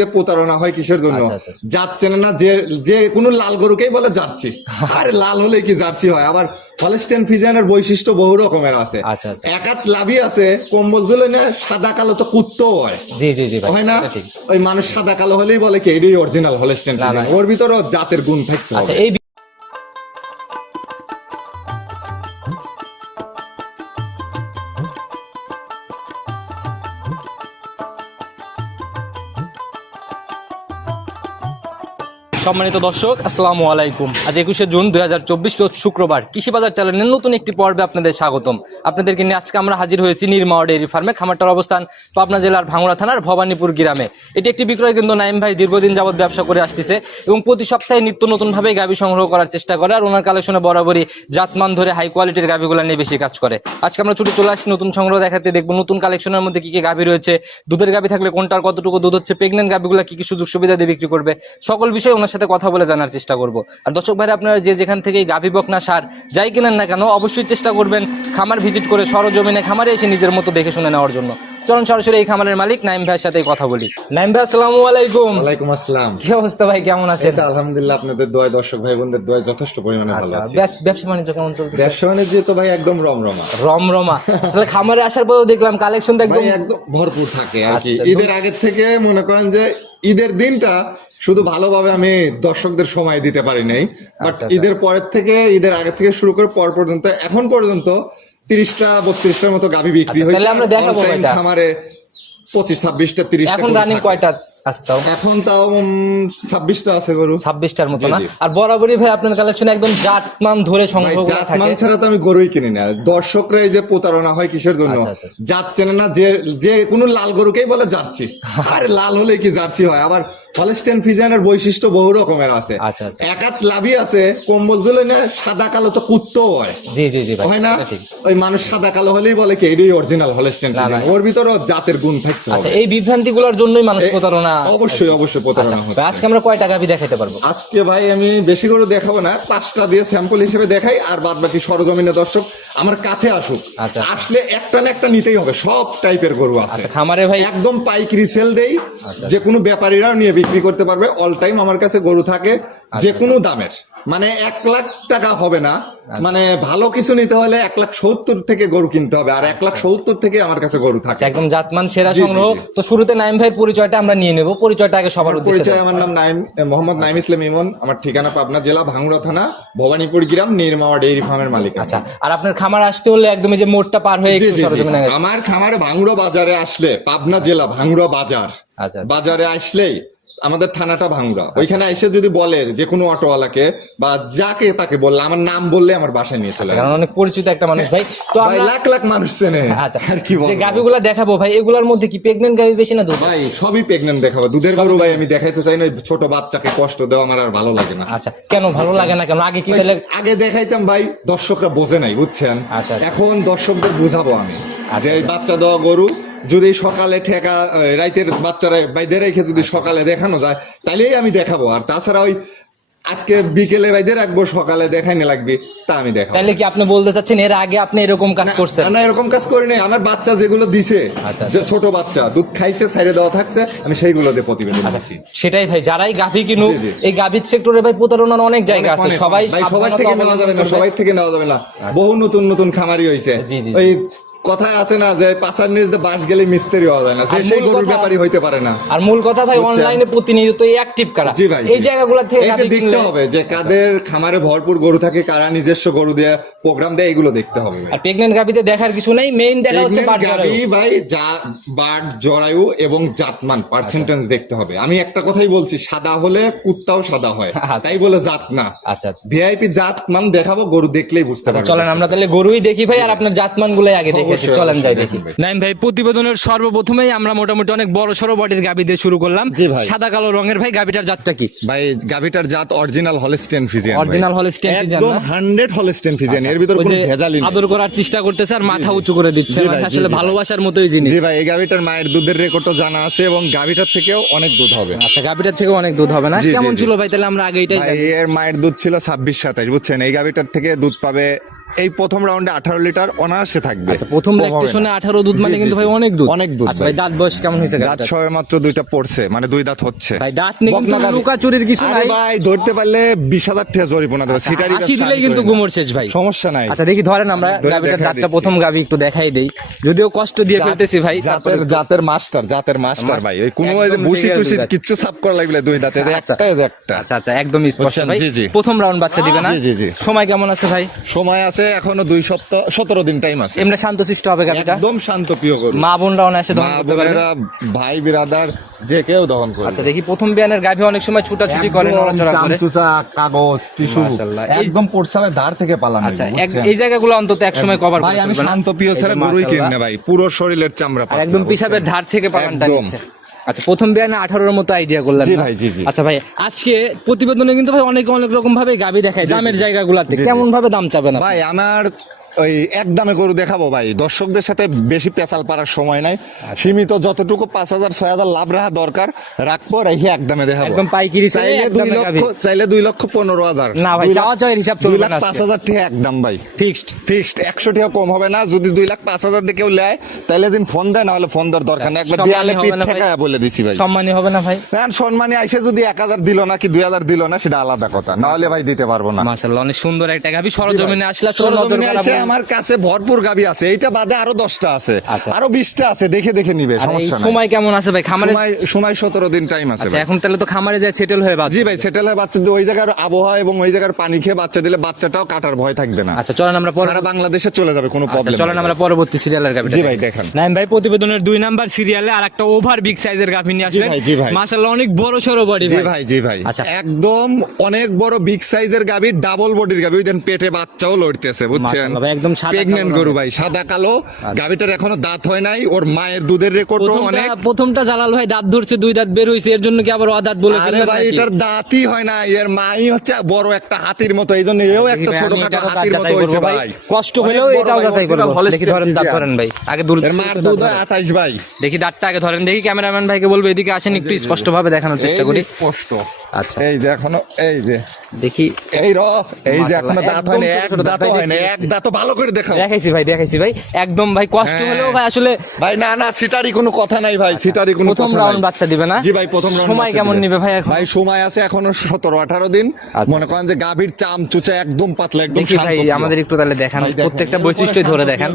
যে প্রতারণা হয় কিসের জন্য যাচ্ছে না যে যে কোনো লাল গরুকেই বলে জার্সি। আরে লাল হলে কি জার্সি হয়? আবার হলস্টেইন ফ্রিজিয়ানের বৈশিষ্ট্য বহু রকমের আছে। একাত লাভই আছে, কম্বল ঝুলে না সাদা কালো তো কুত্তাও হয়। জি জি জি হয় না? ওই মানুষ সাদা কালো হলেই বলে কি এটাই অরিজিনাল হলস্টেইন ফ্রিজিয়ান, ওর ভিতরেও জাতের গুণ থাকতে হবে। এই সম্মানিত দর্শক, আসসালামু আলাইকুম। আজ 21শে জুন 2024 রোজ শুক্রবার। কৃষি বাজার চ্যানেলের নতুন একটি পর্বে আপনাদের স্বাগতম। আপনাদেরকে নিয়ে আজকে আমরা হাজির হয়েছি নিরমাওয়া ডেইরি ফার্মে। খামারটার অবস্থান পাবনা জেলার ভাঙ্গুড়া থানার ভবানীপুর গ্রামে। এটি একটি বিক্রয় কেন্দ্র। নাইম ভাই দীর্ঘদিন যাবত ব্যবসা করে আসতেছে এবং প্রতি সপ্তাহে নিত্য নতুন ভাবে গাভী সংগ্রহ করার চেষ্টা করে। আর ওনার কালেকশনে বরাবরই জাতমান ধরে হাই কোয়ালিটির গাভীগুলো নিয়ে বেশি কাজ করে। আজকে আমরা ছুটে চলে আসছি নতুন সংগ্রহ দেখাতে। দেখবো নতুন কালেকশনের মধ্যে কি কি গাভী রয়েছে, দুধের গাভী থাকলে কোনটার কতটুকু দুধ হচ্ছে, প্রেগনেন্ট গাভীগুলো কি কি সুযোগ সুবিধা দিয়ে বিক্রি করবে, সকল বিষয়ে ওনার সাথে কথা বলে জানার চেষ্টা করব। আর দর্শক ভাইরা, আপনারা যে যেখান থেকে গাভী বকনা সার যাই কেনেন না কেন, অবশ্যই চেষ্টা করবেন খামার ভিজিট করে সরজমিনে খামারে এসে নিজের মতো দেখে শুনে নেওয়ার জন্য। চলুন সরাসরি এই খামারের মালিক নাইম ভাইয়ের সাথে কথা বলি। নাইম ভাই, আসসালামু আলাইকুম। ওয়ালাইকুম আসসালাম। কি অবস্থা ভাই, কেমন আছেন? আলহামদুলিল্লাহ, আপনাদের দোয়ায়, দর্শক ভাই বোনদের দোয়ায় যথেষ্ট পরিমাণে ভালো আছি। ব্যবসা বাণিজ্য কেমন চলছে? ব্যবসা বাণিজ্য তো ভাই একদম রমরমা। তাহলে খামারে আসার পরেও দেখলাম কালেকশন একদম ভরপুর থাকে আর কি। ঈদের আগের থেকে মনে করেন যে ঈদের দিনটা শুধু ভালোভাবে আমি দর্শকদের সময় দিতে পারি নাই, বাট ঈদের পরের থেকে, ঈদের আগে থেকে শুরু করে পর পর্যন্ত এখন পর্যন্ত 30টা 32টার মতো গাভী বিক্রি হয়েছে। আমরা দেখাবো খামারে 25-26টা 30টা। এখন রানিং কয়টা? এখন তাও 26টা আছে গরু। 26টার মতো না? আর বরাবরই ভাই আপনার কালেকশন একদম জাতমান ধরে সংগ্রহ করা থাকে। জাতমান ছাড়া তো আমি গরুই কিনি না। দর্শকরা এই যে প্রতারণা হয় কিসের জন্য, জাত চেনে না যে যে কোনো লাল গরুকেই বলে জার্সি। আরে লাল হলে কি জার্সি হয়? আবার হলস্টেইন ফ্রিজিয়ানের বৈশিষ্ট্য বহু রকমের আছে। একাত লাভই আছে, কম্বল ঝুলে না সাদা কালো তো কুত্তাও হয়। জি জি জি, হয় না? ওই মানুষ সাদা কালো হলেই বলে কি এটাই অরিজিনাল হলস্টেইন ফ্রিজিয়ান, ওর ভিতরেও জাতের গুণ থাকতে হবে। এই বিভ্রান্তিগুলোর জন্যই মানুষ প্রতারণা। অবশ্যই অবশ্যই প্রতারণা হচ্ছে। আজকে আমরা কয়টা গাভী দেখাতে পারবো? আজকে ভাই আমি বেশি করে দেখাবো না, 5টা দিয়ে স্যাম্পল হিসেবে দেখাই, আর বাদ বাকি সরজমিনে দর্শক আমার কাছে আসুক। আসলে একটা না একটা নিতেই হবে। সব টাইপের গরু আছে খামারে ভাই, একদম পাইকারি সেল দেই, যে কোনো ব্যাপারীরাও নিয়ে বিক্রি করতে পারবে। অল টাইম আমার কাছে গরু থাকে যে কোনো দামের, মানে 1 লাখ টাকা হবে না, মানে ভালো কিছু নিতে হলে 1,70,000 থেকে গরু কিনতে হবে, আর 1,70,000 থেকে আমার কাছে গরু থাকে। একদম জাতমান সেরা সংগ্রহ। তো শুরুতে নাইম ভাই পরিচয়টা আমরা নিয়ে নেব। পরিচয়টা আগে সবার উদ্দেশ্যে। পরিচয়, আমার নাম মোহাম্মদ নাইম ইসলাম ইমন। আমার ঠিকানা পাবনা জেলা ভাঙ্গুড়া থানা ভবানীপুর গ্রাম, নিরমাওয়া ডেইরি ফার্মের মালিক। আচ্ছা, আর আপনার খামার আসতে হলে একদমই যে মোড়টা পার হয়ে আমার খামারে ভাঙ্গুড়া বাজারে আসলে, পাবনা জেলা ভাঙ্গুড়া বাজার, বাজারে আসলেই আমাদের থানাটা ভাঙ্গুড়া। ওইখানে এসে যদি বলে যে কোনো অটোওয়ালাকে বা যাকে তাকে বললে, আমার নাম বললে আমার বাসায় নিয়ে চলে। কারণ অনেক পরিচিত একটা মানুষ ভাই, তো আমরা লাখ লাখ মানুষ চেনে। আচ্ছা, আর কি বলবো, যে গাভীগুলো দেখাবো ভাই, এগুলোর মধ্যে কি প্রেগন্যান্ট গাভী বেশি না দুধ? ভাই সবই প্রেগন্যান্ট দেখাবো। দুধের গরু ভাই আমি দেখাইতে চাই না, ছোট বাচ্চাকে কষ্ট দেওয়া আমার আর ভালো লাগে না। আচ্ছা, কেন ভালো লাগে না? কেন আগে কি তাহলে আগে দেখাইতাম ভাই, দর্শকরা বোঝে নাই, বুঝছেন? এখন দর্শকদের বুঝাবো আমি যে এই বাচ্চা দেওয়া গরু যদি সকালে ঠেকা রাইতের বাচ্চারা বাইদের রেখে যদি সকালে দেখানো যায় তাহলেই আমি দেখাবো। আর তাছাড়া ওই আজকে বিকেলে বাইদের রাখবো, সকালে দেখাইনে লাগবে, তা আমি দেখাবো। তাহলে কি আপনি বলতে চাচ্ছেন এর আগে আপনি এরকম কাজ করছেন? না, এরকম কাজ করি নাই। আমার বাচ্চা যেগুলো দিছে, যে ছোট বাচ্চা দুধ খাইছে, সাইডে দেওয়া থাকছে, আমি সেইগুলো দিয়ে প্রতিবেদন দিচ্ছি। সেটাই ভাই, যারাই গাভী কিনুক, এই গাভীর সেক্টরে ভাই প্রতারণার অনেক জায়গা আছে। সবাই থেকে নেওয়া যাবে না, সবাই থেকে নেওয়া যাবে না। বহু নতুন নতুন খামারি হয়েছে। ওই কথায় আছে না যে পাছার নিচ দিয়ে বাঁশ গেলে মিস্ত্রি হওয়া যায় না, সেই গরুর ব্যাপারই হইতে পারে না। আর মূল কথা ভাই, অনলাইনে প্রতিনিয়ত অ্যাক্টিভ কারা, এই জায়গাগুলো থেকে এটা দেখতে হবে যে কাদের খামারে ভরপুর গরু থাকে, কারা নিজস্ব গরু দিয়ে প্রোগ্রাম দেয়, এগুলো দেখতে হবে। আর প্রেগন্যান্ট গাভীতে দেখার কিছু নাই, মেইন দেখা হচ্ছে বাট জরায়ু ভাই, বাট জরায়ু এবং জাতমান পার্সেন্টেজ দেখতে হবে। আমি একটা কথাই বলছি, সাদা হলে কুত্তাও সাদা হয়, তাই বলে জাত না। আচ্ছা আচ্ছা, ভিআইপি জাতমান দেখাবো, গরু দেখলেই বুঝতে পারবে। চলেন আমরা তাহলে গরুই দেখি ভাই, আর আপনার জাতমান গুলাই আগে দেখি। চলেন যাই দেখি। নাইম ভাই, প্রতিবেদনের সর্বপ্রথমেই আমরা মোটামুটি অনেক বড় সড়ো বডির গাভী দিয়ে শুরু করলাম। সাদা কালো রঙের ভাই, গাভীটার জাতটা কি? ভাই গাভীটার জাত original Holstein Friesian. Original Holstein Friesian, একদম 100 হলস্টেইন ফ্রিজিয়ান, এর ভিতর কোনো ভেজাল নেই। আদর করার চেষ্টা করতেছে আর মাথা উঁচু করে দিচ্ছে, আসলে ভালোবাসার মতোই জিনিস। জি ভাই, এই গাভীটার মায়ের দুধের রেকর্ডও জানা আছে এবং গাভীটার থেকেও অনেক দুধ হবে। আচ্ছা, গাভীটার থেকেও অনেক দুধ হবে না? কেমন ছিল ভাই তাহলে আমরা আগে এটাই জানি। এর মায়ের দুধ ছিল 26-27, বুঝছেন? এই গাভীটার থেকে দুধ পাবে এই প্রথম রাউন্ডে 18 লিটার অনায়াসে থাকবে। আচ্ছা, প্রথম কম হবে ল্যাকটেশনে না। 18 দুধ মানে জি, কিন্তু জি, ভাই জি। অনেক দুধ। অনেক দুধ আচ্ছা ভাই, ভাই। দাঁত বয়স কেমন হয়েছে দাঁত গাভীটার? সবে মাত্র 2টা পড়ছে, মানে 2 দাঁত হচ্ছে। ভাই দাঁত নেই কিন্তু বকনা গাভী। লুকাচুরির কিছু আরে নাই। ভাই ধরতে পারলে 20,000 টাকা জরিমানা দেবে। সিটারি হাসি দিলেই কিন্তু গুমর শেষ ভাই। সমস্যা নাই। আচ্ছা দেখি ধরেন আমরা ধরে গাভীটার দেখাই দাঁতটা দিচ্ছি। প্রথম গাভী একটু দেখাই দেই, যদিও কষ্ট দিয়ে ফেলতেছি ভাই। তারপরে জাতের মাস্টার ভাই। ওই কোনো ওই যে একদম বুসি legal টুসি দুই দাঁত। কিচ্ছু সাফ করা লাগবে না, 2 দাঁতে আচ্ছা। একটা এই যে একটা। আচ্ছা আচ্ছা, একদম স্পষ্ট বুঝছেন? ভাই। জি, জি। প্রথম রাউন্ড বাচ্চা দিবে না? জি, জি, জি। সময় কেমন আছে ভাই? সময় আছে এখনো 2 সপ্তাহ 17 দিন টাইম আছে। এমনি শান্তশিষ্ট হবে গাভীটা? একদম শান্ত প্রিয় গরু। মা বোনরাও না এসে দহন মা করতে পারবে? বোনেরা ভাই বিরাদার যে কেউ দহন করে। আচ্ছা দেখি প্রথম বিয়ানের গাভী অনেক সময় ছুটাছুটি করে, নড়াচড়া করে। চামচুচা, কাগজ, টিস্যু মাশাআল্লাহ। একদম প্রস্রাবের ধার থেকে পালানো। আচ্ছা এই জায়গাগুলো অন্তত এক সময় কভার ভাই করতে আমি পারবে না? শান্ত প্রিয় ছাড়া এই যে গরুই মাশাআল্লাহ। কিনে ভাই, পুরো শরীরের চামড়া আর পাতলা, একদম বুঝছেন? পিসাবের ধার থেকে পালানটা একদম। নিচ্ছে। আচ্ছা প্রথম বিয়ানে 18-এর মতো আইডিয়া করলেন জি না? ভাই, জি, জি। আচ্ছা ভাই, আজকে প্রতিবেদনে কিন্তু ভাই অনেক রকম ভাবে গাভী দেখায় দামের জায়গাগুলোতে, জি, জি। কেমন ভাবে দাম চাবেন আপনি? ভাই আমার ওই এক দামে গরু দেখাবো ভাই, দর্শকদের সাথে বেশি পেঁচাল পারার সময় নাই। আচ্ছা। সীমিত যতটুকু 5,000-6,000 লাভ রাখা দরকার রাখবো, রেখে এক দামে দেখাবো। একদম পাইকারি ছেলে চাইলে একদমে 2 গাভী। লক্ষ, চাইলে 2,15,000। না ভাই, চাওয়া চাওয়ার হিসাব চলবে না আজকে। 2,05,000 টাকা একদম ভাই, ফিক্সড। ফিক্সড 100 টাকা কম হবে না। যদি 2,05,000 দিয়ে কেউ নেয় তাহলে দিন ফোন দেয়, না হলে ফোন দেওয়ার দরকার নেই। একবার সম্মানী দেয়ালে হবে পিঠ না ভাই? ঠেকায় বলে দিছি ভাই। সম্মানী হবে না ভাই? না সম্মানী আইসে যদি 1,000 দিল না কি 2,000 দিল না সেটা আলাদা কথা, না হলে ভাই দিতে পারবো না। মাশাআল্লাহ, অনেক সুন্দর একটা গাভী। সরজমিনে আসলে আসলে নজর সরজমিনে করা এসে বলে। আমার কাছে ভরপুর গাবি আছে, এইটা বাদে আরো 10টা আছে, আচ্ছা। আরো 20টা আছে, দেখে দেখে নিবে, আর এই সমস্যা নাই। সময় কেমন আছে ভাই খামারে? সময় 17 দিন টাইম আছে আচ্ছা ভাই। এখন তাহলে তো খামারে যায় সেটেল হয়ে বাদ। জি ভাই, সেটেল হয় বাচ্চা দিয়ে ওই জায়গার আবহাওয়া এবং ওই জায়গার পানি খেয়ে বাচ্চা দিলে বাচ্চাটাও কাটার ভয় থাকবে না। আচ্ছা চলেন আমরা পরে, সারা বাংলাদেশে চলে যাবে, কোনো প্রবলেম চলেন আমরা পরবর্তী সিরিয়ালের গাভী। জি ভাই দেখান। নাইম ভাই প্রতিবেদনের 2 নাম্বার সিরিয়ালে আর একটা ওভার বিগ সাইজের গাভী নিয়ে আসলেন। ভাই, জি ভাই। মাশাআল্লাহ অনেক বড় সরো বডি জি ভাই। ভাই, জি ভাই, আচ্ছা। একদম অনেক বড় বিগ সাইজের গাবি, ডাবল বডির গাবি, ওই দেন পেটে বাচ্চাও লড়তেছে, বুঝছেন? মাশাআল্লাহ ভাই, একদম সাদা প্রেগন্যান্ট কালো গরু রঙের। ভাই, সাদা কালো। গাবিটার এখনো দাঁত হয় নাই, ওর মায়ের দুধের রেকর্ডও অনেক। প্রথমটা জালাল ভাই দাঁত ধরছে, 2 দাঁত বের হইছে, এর জন্য কি আবার অদাঁত বলে আরে ফেললেন ভাই নাকি? এটার দাঁতই হয় না, এর মাই হচ্ছে বড় একটা হাতির মতো, এই জন্য এও একটা দেখি ভাই, আমি ছোটখাটো এটারও দাঁত হাতির মতো যাচাই হয়েছে করবো ভাই। ভাই। কষ্ট অনেক হলেও বড় এটাও ভাই, যাচাই original করবো। Holstein দেখি ধরেন দাঁত Friesian। ধরেন ভাই, আগে দুল এর মার দুধ হয় 28 ভাই। দেখি দাঁতটা আগে ধরেন, দেখি ক্যামেরাম্যান ভাইকে বলবো এদিকে আসেন, একটু স্পষ্ট ভাবে দেখানোর চেষ্টা এই করি। যে স্পষ্ট। আচ্ছা এই যে এখনো, এই যে দেখি, এই যে এখনো মাশাআল্লাহ, দাঁত হয় না, একদম এক ছোট ছোট দাঁত দাঁত হয় না, দেখছি। এক দাঁত ভালো করে দেখাও দেখাইছি ভাই একদম ভাই, কষ্ট হ্যাঁ। হলেও ভাই আসলে ভাই। না সিটারি কোনো কথা নাই ভাই, সিটারি কোনো প্রথম কথা রাউন্ড নাই। বাচ্চা দিবে না? জি ভাই, প্রথম রাউন্ড সময় কেমন নিবে ভাই এখন? ভাই সময় আছে এখনো 17-18 দিন। আচ্ছা। মনে করেন যে গাভীর চাম চুচা একদম পাতলা, একদম দেখি ভাই শান্ত। আমাদের একটু তাহলে দেখান, ভাই দেখেন, প্রত্যেকটা এর বৈশিষ্ট্যই উপরে ধরে শান্ত দেখান।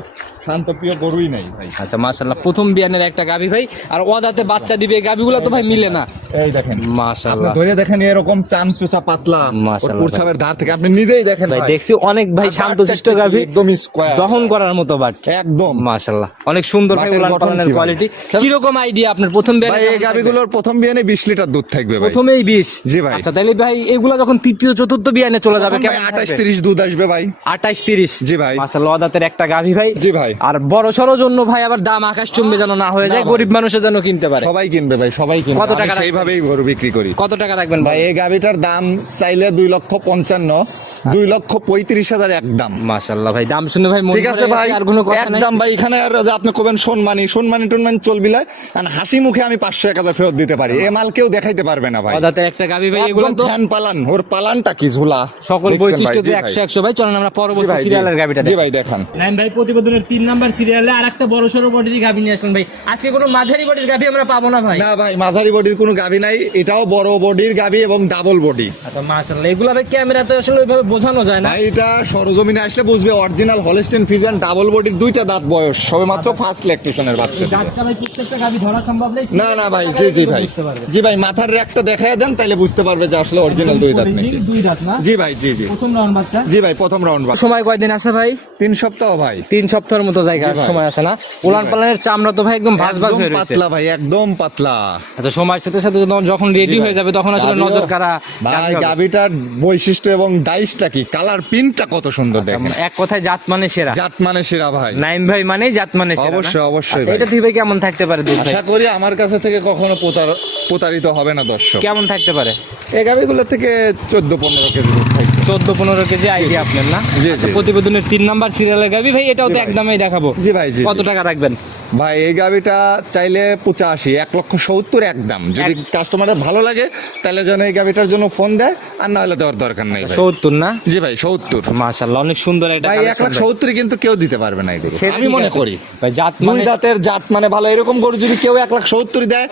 শান্ত প্রিয় গরুই নাই ভাই। আচ্ছা মাশাআল্লাহ, প্রথম বিয়ানের একটা গাভী ভাই, আর ওদাতে বাচ্চা দিবে, এই গাভীগুলো তো ভাই মিলে না। এই দেখেন, আপনি মাশাআল্লাহ ধরে দেখেন এরকম চাম চুচা পাতলা, মাশাআল্লাহ পুরসাবের ধার থেকে আপনি নিজেই দেখেন ভাই, ভাই। দেখছি অনেক ভাই শান্তশিষ্ট গাভী, একদম স্কয়ার, দহন করার মতো বাট একদম। মাশাআল্লাহ অনেক সুন্দর ভাই, বাটের উলান গঠন পালানের কি ভাই? কোয়ালিটি। কি রকম আইডিয়া আপনার প্রথম ভাই বিয়ানে? এই গাভীগুলোর প্রথম বিয়ানে 20 লিটার দুধ থাকবে ভাই। প্রথমেই 20? জি ভাই। আচ্ছা তাহলে ভাই এগুলা যখন তৃতীয় চতুর্থ বিয়ানে চলে যাবে তখন ভাই কেমন 28-30 দুধ আসবে ভাই। 28-30? জি ভাই। মাশাআল্লাহ ওদাতের একটা গাভী ভাই। জি ভাই। আর বড় সড়ো জন্য ভাই আবার দাম আকাশ চুম্বে যেন না হয়ে যায়, না ভাই। গরিব মানুষের যেন কিনতে পারে। সবাই কিনবে ভাই, সবাই কিনবে। কত টাকা আমি রাখবেন? সেইভাবেই গরু বিক্রি করি। কত টাকা রাখবেন ভাই ভাই? এই গাভীটার দাম চাইলে 2,55,000, 2,35,000 একদম। মাশাআল্লাহ ভাই, দাম শুনে ভাই মনে ঠিক আছে পড়ে ভাই, গেছে, আর কোনো কথা নাই। একদম ভাই। এখানে আর যে আপনি কবেন সম্মানী টনমানি চলবি না, কারণ হাসি মুখে আমি 500-1000 ফেরত দিতে পারি, এ মাল কেউ দেখাইতে পারবে না ভাই। ওদাতের একটা গাভী ভাই, এগুলো একদম তো ফ্যান পালান, ওর পালানটা কি ঝুলা, সকল দেখছেন বৈশিষ্ট্য ভাই? জি ভাই। 100 ভাই। চলেন আমরা জি পরবর্তী ভাই, জি। সিরিয়ালের গাভীটা জি দেখি। ভাই দেখান। নাইম ভাই প্রতিবেদনের 3 নাম্বার সিরিয়ালে আরেকটা বড় সড়ো বডির গাভী নিয়ে আসলেন ভাই। আজকে কোনো মাঝারি বডির গাভী আমরা পাবো না ভাই? না ভাই, মাঝারি বডির কোনো গাভী নাই, এটাও বড় বডির গাভী এবং ডাবল বডি। আচ্ছা মাশাআল্লাহ, এগুলা ভাই ক্যামেরাতে আসলে ওইভাবে বোঝানো যায় না। ভাই এটা সরজমিনে আসলে বুঝবে, অরিজিনাল হলস্টেইন ফ্রিজিয়ান ডাবল বডির 2টা দাঁত বয়স, সবে মাত্র ফার্স্ট ল্যাকটেশনের বাচ্চা। এই দাঁতটা ভাই প্রত্যেকটা গাভী ধরা সম্ভব নেই। না ভাই, জি ভাই, জি ভাই, মাথার রেকটা দেখায় দেন, তাইলে বুঝতে পারবে যে আসলে অরিজিনাল 2 দাঁত নাকি। 2 দাঁত না? জি ভাই, জি প্রথম রাউন্ড বাচ্চা। জি ভাই, প্রথম রাউন্ড বাচ্চা। সময় কয়দিন আছে ভাই? 3 সপ্তাহ ভাই। 3 সপ্তাহের মতো জায়গা জি ভাই। সময় আছে না? উলান পালানের চামড়া তো ভাই একদম ভাঁজ একদম হয়ে রয়েছে। পাতলা ভাই, একদম পাতলা। আচ্ছা সময়ের সাথে সাথে যখন রেডি জি হয়ে ভাই। যাবে তখন আসলে গাভীও- নজর কারা ভাই গাভীটার বৈশিষ্ট্য এবং ডাইসটা কি, কালার পিনটা কত সুন্দর দেখেন। এক কথায় জাত মানে সেরা। জাত মানে সেরা ভাই। নাইম ভাই মানেই জাত মানে সেরা না? অবশ্যই, অবশ্যই আচ্ছা, ভাই। এটা থেকে ভাই কেমন থাকতে পারে দুধ ভাই? আশা করি আমার কাছে থেকে কখনো প্রতারিত হবে না দর্শক। কেমন থাকতে পারে? এই গাভীগুলো থেকে 14-15 কেজি দুধ থাকবে। 14-15 কেজি আইডিয়া আপনার না? জি, আচ্ছা, জি। প্রতিবেদনের 3 নাম্বার সিরিয়ালের গাভী ভাই, এটাও জি তো ভাই। একদমই দেখাবো। জি ভাই, জি কত জি। টাকা রাখবেন? ভাই এই গাবিটা চাইলে 85, 1,70,000 একদম। যদি কাস্টমারের ভালো লাগে তাহলে যেন এই গাবিটার জন্য ফোন দেয়, আর না হলে দেওয়ার দরকার নেই ভাই। 70 না? জি ভাই 70। মাশাআল্লাহ অনেক সুন্দর এটা ভাই 1,70,000 কিন্তু কেউ দিতে পারবে না এই গরু, আমি মনে করি। ভাই জাত দুই মানে দাঁতের জাত মানে ভালো, এরকম গরু যদি কেউ 1,70,000 দেয়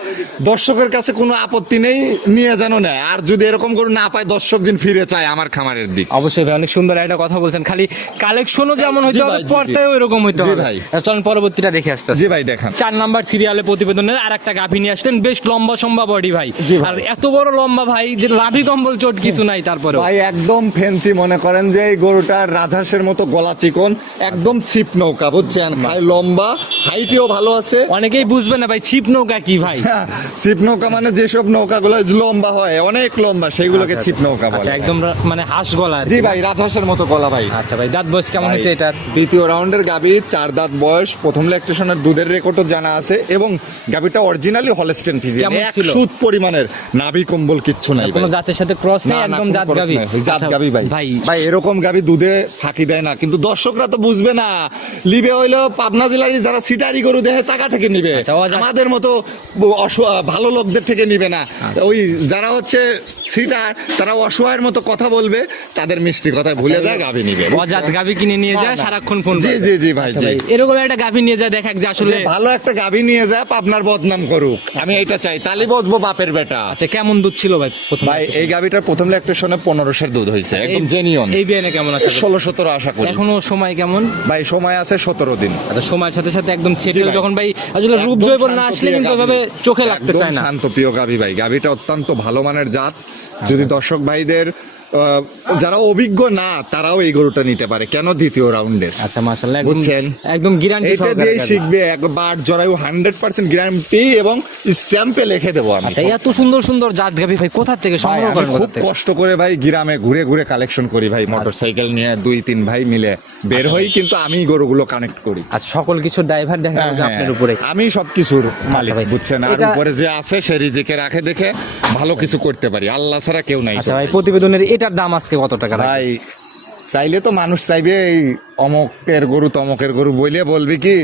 দর্শকের কাছে কোনো আপত্তি নেই, নিয়ে যেন নেয়। আর যদি এরকম গরু না পায় দর্শক দিন ফিরে চায় আমার খামারের দিক। অবশ্যই ভাই অনেক সুন্দর একটা কথা বলছেন, খালি কালেকশনও যেমন হইতে জি হবে ভাই, জি, পর্দায়ও এরকম হইতে জি হবে ভাই। চলুন পরবর্তীটা দেখে আসতে জি ভাই দেখান। 4 নাম্বার সিরিয়ালে প্রতিবেদনের আর একটা গাভী নিয়ে আসলেন, বেশ লম্বা সম্বা বডি ভাই। জি ভাই। আর এত বড় লম্বা ভাই যে লাভি কম্বল চোট কিছু নাই তারপরে ভাই একদম ফেন্সি, মনে করেন যে এই গরুটার রাজহাঁসের মতো গলা চিকন, একদম ছিপ নৌকা বুঝছেন, খাই লম্বা, হাইটেও ভালো আছে। অনেকেই বুঝবে না ভাই ছিপ নৌকা কি ভাই। ছিপ নৌকা মানে যেসব নৌকাগুলো লম্বা হয় অনেক লম্বা সেগুলোকে ছিপ নৌকা বলে। আচ্ছা একদম মানে হাঁস গলা আর কি। জি ভাই রাজহাঁসের মতো গলা ভাই। আচ্ছা ভাই দাঁত বয়স কেমন হয়েছে এটার? দ্বিতীয় রাউন্ডের গাবি, 4 দাঁত বয়স, প্রথম ল্যাকটেশনের দুধের রেকর্ডও জানা আছে, এবং গাবিটা অরিজিনালি হলস্টেইন ফ্রিজিয়ান, কেমন ছিল? 1 পরিমাণের নাভি কম্বল কিচ্ছু নাই কোনো ভাই। জাতের সাথে ক্রস নেই, না, না, একদম কোনো জাত খরচ গাভী। নাই, জাত আচ্ছা, গাভী ভাই। ভাই ভাই এরকম গাভী দুধে ফাঁকি দেয় না, কিন্তু দর্শকরা তো বুঝবে না। লিবে হইলো পাবনা জেলার যারা সিটারি গরু দেহে টাকা থেকে নিবে, আচ্ছা, আমাদের মতো ভালো লোকদের থেকে নিবে না। ওই যারা হচ্ছে সিটার তারা অসহায়ের মতো কথা বলবে, তাদের মিষ্টি কথায় ভুলে যায়, গাভী নিবে। অজাত গাভী কিনে নিয়ে যায়, না, না। সারাক্ষণ ফোন জি করে। জি জি ভাই, আচ্ছা জি। ভাই, এরকম একটা গাভী নিয়ে যায় দেখাক যে আসলে যে ভালো একটা গাভী নিয়ে যায় আপনার বদনাম করুক, আমি এটা চাই, তালি বসবো বাপের বেটা। আচ্ছা কেমন দুধ ছিল ভাই প্রথম? ভাই এই গাভীটার প্রথম ল্যাকটেশনে 1500 দুধ হয়েছে, একদম জেনিয়ন। এই বিয়ানে কেমন আছে? 16-17 আশা করি। এখনো সময় কেমন? ভাই সময় আছে 17 দিন। আচ্ছা সময়ের সাথে সাথে একদম সেটেল, ভাই। যখন ভাই আসলে রূপ একদম জৈবন না আসলে শান্তপ্রিয় কিন্তু গাভী। এভাবে চোখে লাগতে একদম চায় না। শান্তপ্রিয় গাভী ভাই, গাভীটা অত্যন্ত ভালো মানের জাত। যদি দর্শক ভাইদের যারা অভিজ্ঞ না তারাও এই গরুটা নিতে পারে, কেন দ্বিতীয় রাউন্ডের। আচ্ছা মাশাআল্লাহ একদম বুঝছেন? একদম গ্যারান্টি এটা দিয়ে শিখবে, একবার জরায়ু 100% গ্যারান্টি এবং স্ট্যাম্পে লিখে দেবো আমি। আচ্ছা এত সুন্দর সুন্দর জাত গাভী ভাই কোথা থেকে ভাই, সংগ্রহ আমি করেন? খুব কোথা থেকে? কষ্ট করে ভাই গ্রামে ঘুরে ঘুরে কালেকশন করি ভাই, মোটরসাইকেল নিয়ে 2-3 ভাই মিলে বের হই, কিন্তু আমি গরুগুলো কানেক্ট করি। আচ্ছা সকল কিছু ড্রাইভার দেখা হ্যাঁ, যাচ্ছে হ্যাঁ, আপনার উপরে। আমি সবকিছুর মালিক ভাই, বুঝছেন, আর এটা- উপরে যে আছে সে রিজিকে রাখে দেখে ভালো কিছু করতে পারি, আল্লাহ ছাড়া কেউ নাই। আচ্ছা ভাই প্রতিবেদনের এটার দাম আজকে কত টাকা রাখবেন? ভাই চাইলে তো মানুষ চাইবে এই অমকের গরু তমকের গরু বইলে বলবি কি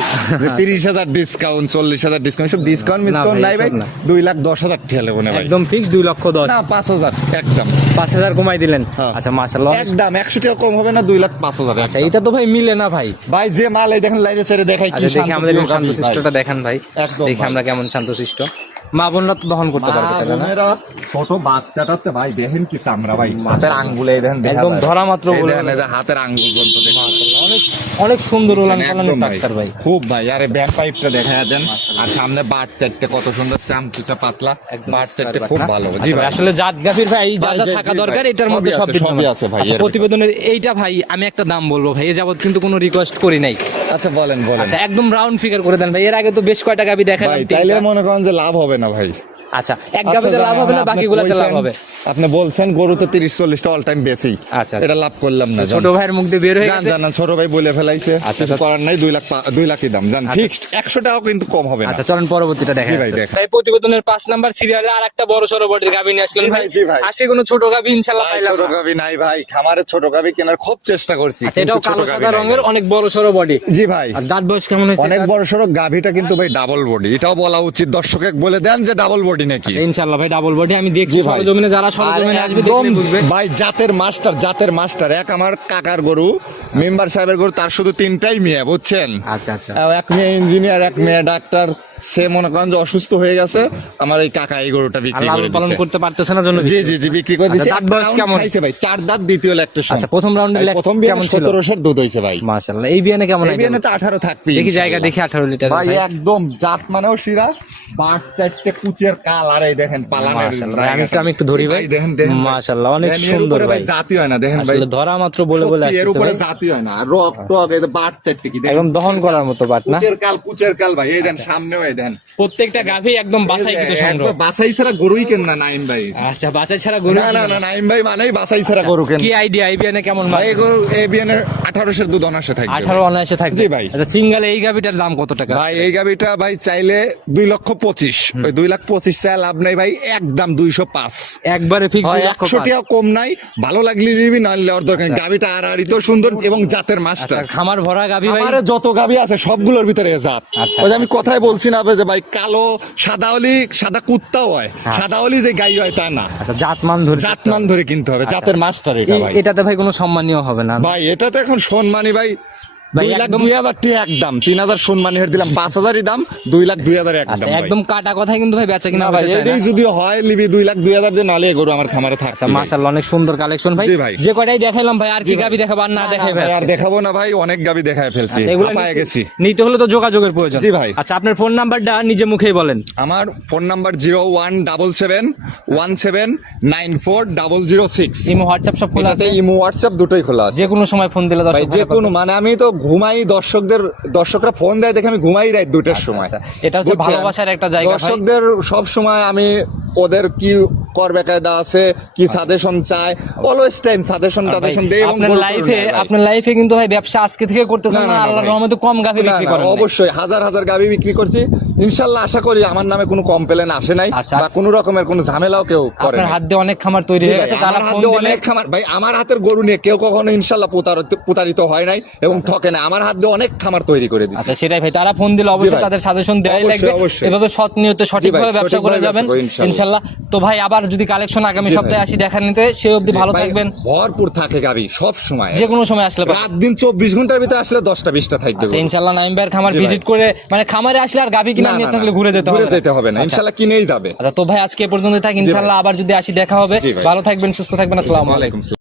যে 30,000 ডিসকাউন্ট, 40,000 ডিসকাউন্ট, সব ডিসকাউন্ট মিসকাউন্ট ভাই, নাই ভাই। এসব না। 2,10,000 ঠেলে বনে ভাই, একদম ফিক্স 2,10,000। না 5,000 একদম, 5,000 কমাই দিলেন। হ্যাঁ। আচ্ছা মাশাআল্লাহ। একদম 100 টাকা কম হবে না, 2,05,000। আচ্ছা এটা তো ভাই মিলে না ভাই। ভাই যে মাল এই দেখেন লাইনে ছেড়ে দেখাই কি আচ্ছা দেখি আমাদের শান্তপ্রিয় গাভী ভাই। শান্তশিষ্টটা দেখান ভাই, একদম দেখি ভাই। আমরা কেমন শান্তশিষ্ট। মা বোনরা তো দহন করতে পারবে মা তাহলে না? বোনেরা, ছোট বাচ্চাটা হচ্ছে ভাই দেখেন কি চামড়া ভাই, হাতের আঙ্গুলে এই দেখেন, দেখা একদম যায়। ধরা মাত্র এই বলে দেখেন, এই যে হাতের আঙ্গুল পর্যন্ত দেখেন। অনেক অনেক সুন্দর উলান পালান একদম ভাই, টাকচার ভাই। খুব ভাই। আরে ব্যাক পাইপটা দেখা দেন, আর সামনে বাট চারটে কত সুন্দর, চামচুচা পাতলা বাট চারটে, খুব ভালো। জি আচ্ছা ভাই, ভাই, আসলে জাত গাভীর ভাই যা ভাই, যা জি, থাকা জি দরকার ভাই, এটার সবই মধ্যে সব আছে, বিদ্যমান। সবই আছে ভাই, আচ্ছা, এর প্রতিবেদনের এইটা ভাই আমি একটা দাম বলবো ভাই, এ যাবত কিন্তু কোনো রিকোয়েস্ট করি নাই। আচ্ছা বলেন বলেন আচ্ছা একদম রাউন্ড ফিগার করে দেন ভাই, এর আগে তো বেশ কয়টা গাভী দেখালাম ভাই, তিনটা। তাইলে মনে করেন যে লাভ হবে না ভাই। আচ্ছা এক গাভীতে লাভ হবে না, আপনি বাকিগুলোতে লাভ কইছেন- হবে। আপনি বলছেন গরু তো 30-40টা অল টাইম বেশি, আচ্ছা। এটা লাভ করলাম না। ছোট ভাইয়ের মুখ দিয়ে বের হয়ে গেছে। জান ছোট ভাই বলে ফেলাইছে, আচ্ছা, কিছু করার নাই। 2 লাখই দাম জান, ফিক্সড 100 টাকাও কিন্তু কম হবে না। আচ্ছা চলেন পরবর্তীটা দেখা জি ভাই, যাচ্ছে। দেখান। ভাই প্রতিবেদনের 5 নাম্বার সিরিয়ালে আর একটা বড় সড়ো বডির গাভী নিয়ে আসলেন জি ভাই। ভাই, জি ভাই। আজকে কোনো ছোট গাভী ইনশাআল্লাহ ভাই, পাইলাম ছোট না। গাভী নাই ভাই, খামারে ছোট গাভী কেনার খুব চেষ্টা করছি, আচ্ছা কিন্তু এটাও ছোট কালো গাভী সাদা নাই রঙের ভাই। অনেক বড় সড়ো বডি। জি ভাই, আর দাঁত বয়স কেমন হয়েছে? অনেক বড় সড়ক গাভীটা কিন্তু ভাই ডাবল বডি, এটাও বলা উচিত, দর্শকে বলে দেন যে ডাবল বডি নাকি। ইনশাআল্লাহ ভাই ডাবল বডি আমি দেখছি জি ভাই। সরজমিনে, যারা সরজমিনে আর আসবে একদম দেখলে বুঝবে। ভাই জাতের মাস্টার এক আমার কাকার গরু, মেম্বার সাহেবের গরু, তার শুধু 3টাই মেয়ে বুঝছেন। আচ্ছা আচ্ছা এক মেয়ে ইঞ্জিনিয়ার, এক মেয়ে ডাক্তার। সে মনে করেন যে অসুস্থ হয়ে গেছে, আমার এই কাকা এই গরুটা বিক্রি করে লালন পালন দিয়েছে। করতে পারতেছে না জন্য জি জি জি বিক্রি করে দিয়েছে। আচ্ছা, দাঁত বয়স কেমন? খাইছে ভাই 4 দাঁত, দ্বিতীয় ল্যাকটেশন। আচ্ছা প্রথম রাউন্ডের প্রথম কেমন ছিল? 1700 দুধ হইছে ভাই। মাশাআল্লাহ এই বিয়ানে কেমন এই বিয়ানে তো 18 থাকবে। দেখি জায়গা দেখি 18 লিটার ভাই একদম জাত মানেও শিরা, বাট চারটে কুচের কাল, আর এই দেখেন পালানের মাশাআল্লাহ আমি একটু ধরি ভাই। দেখেন দেখেন ভাই। মাশাআল্লাহ অনেক দেখেন, এর সুন্দর উপরে ভাই। জাতি হয় না, দেখেন ভাই, আসলে ধরা মাত্র বলে বলে সত্যি এর আসছে উপরে ভাই। জাতি হয় না, রক টক এই যে বাট চারটে কি দেখেন, একদম দহন করার মতো বাট না? কুচের কাল ভাই, এই দেন সামনেও এই দেন প্রত্যেকটা গাভী একদম বাছাইকৃত সংগ্রহ। একবার বাছাই ছাড়া গরুই কেন না নাইম ভাই। আচ্ছা, বাছাই ছাড়া গরু না না না, নাইম ভাই মানেই বাছাই ছাড়া গরু কেন। কি আইডিয়া আইবিএনে কেমন ভাই গরু এবিএন এর 18 দুধ অনাসে থাকবে। 18 অনায়াসে থাকবে। জি ভাই। আচ্ছা, সিঙ্গেল এই গাভীটার দাম কত টাকা? ভাই এই গাবিটা ভাই চাইলে 2,25,000, ওই 2,25,000 চাই লাভ নাই ভাই, একদম 205। একবারে ফিক্স 100 টাকা কম নাই, ভালো লাগলে নিবি, না নিলে ওর দরকার নেই। গাবিটা আড়াআড়ি তো সুন্দর এবং জাতের মাস্টার। খামার ভরা গাভী ভাই। আমার যত গাবি আছে সবগুলোর ভিতরে এ জাত। আচ্ছা। ওই যে আমি কথাই বলছি না যে ভাই কালো সাদাওলি সাদা কুত্তাও হয়, সাদাওলি যে গাই হয় তা না। আচ্ছা, জাতমান ধরে জাতমান ধরে কিনতে হবে, জাতের মাস্টার এটা ভাই। এটাতে ভাই কোনো সম্মানীয় হবে না ভাই এটা তো এখন সম্মানী ভাই, ভাই 2,02,000 টাকা একদম, 3,000 সম্মানী হের দিলাম, 5,000 দাম, 2,02,000 একদম আচ্ছা, ভাই। একদম কাটা কথাই কিন্তু ভাই বেচা কিনা না ভাই, হতে চায় না। এটাই যদি হয় লিবি 2,02,000 দিয়ে, নালে গরু আমার খামারে থাকছে। আচ্ছা, মাশাআল্লাহ, অনেক সুন্দর কালেকশন ভাই। জি ভাই। যে কয়টাই দেখাইলাম ভাই, আর কি গাভী দেখাবো আর না দেখাই ভাই? আর দেখাবো না ভাই, অনেক গাবি দেখায় ফেলছি, হাঁপায়ে গেছি। নিতে হলে তো যোগাযোগের প্রয়োজন। জি ভাই। আচ্ছা, আপনার ফোন নাম্বারটা নিজে মুখেই বলেন। আমার ফোন নাম্বার 01771794006। ইমো হোয়াটসঅ্যাপ সব খোলা আছে? এটাতে ইমো হোয়াটসঅ্যাপ দুটোই খোলা আছে যে কোনো সময় ফোন দিলে ভাই, দর্শক যে কোনো, মানে আমি তো ঘুমাই, দর্শকরা ফোন দেয় দেখে আমি ঘুমাই রাত 2টার সময়। আচ্ছা, এটা হচ্ছে বুঝছেন? ভালোবাসার একটা জায়গা ভাই। দর্শকদের সব সময় আমি ওদের কি করবে কায়দা আছে, কি সাজেশন চায়, অলওয়েজ টাইম সাজেশন টাজেশন দেই এবং আপনার লাইফে কিন্তু ভাই ব্যবসা আজকে থেকে করতেছেন না, আল্লাহর রহমতে কম গাভী বিক্রি করেন। অবশ্যই হাজার হাজার গাভী বিক্রি করছি ইনশাআল্লাহ। আশা করি আমার নামে কোনো কমপ্লেন আসে নাই, আচ্ছা। বা কোনো রকমের কোনো ঝামেলাও কেউ করে আপনার নাই। হাত দিয়ে অনেক খামার তৈরি হয়ে গেছে, যারা আমার ফোন হাতে দিলে অনেক খামার ভাই, আমার হাতের গরু নিয়ে কেউ কখনো ইনশাআল্লাহ প্রতারিত হয় নাই এবং ঠকে নাই। আমার হাত দিয়ে অনেক খামার তৈরি করে দিচ্ছে। আচ্ছা, সেটাই ভাই, তারা ফোন দিলে অবশ্যই ভাই। তাদের সাজেশন দেওয়াই অবশ্যই, লাগবে। অবশ্যই। এভাবে সৎ নিয়তে সঠিকভাবে ভাই, ব্যবসা করে সঠিকভাবে যাবেন ব্যবসা করবো, ইনশাআল্লাহ। ইনশাআল্লাহ। তো ভাই, আবার যদি কালেকশন আগামী জি ভাই। সপ্তাহে আসি দেখা নিতে, সেই অবধি ভালো ভাই, থাকবেন। ভরপুর থাকে গাভী সব সময়, যে কোনো সময় আসলে পাবেন। রাত দিন 24 ঘন্টার ভিতরে আসলে 10টা-20টা থাকবে আচ্ছা, গরু। ইনশাআল্লাহ নাইম ভাইয়ের খামার জি ভাই। ভিজিট করে, মানে খামারে আসলে আর গাভী কিনা না, নিয়ে না, থাকলে না, ঘুরে যেতে হবে না। আচ্ছা। ইনশাআল্লাহ কিনেই যাবে। আচ্ছা, তো ভাই আজকে এ পর্যন্ত থাক, ইনশাআল্লাহ আবার যদি আসি দেখা হবে। জি ভাই। ভালো থাকবেন, সুস্থ থাকবেন, আসসালামু আলাইকুম। ওয়ালাইকুম আসসালাম।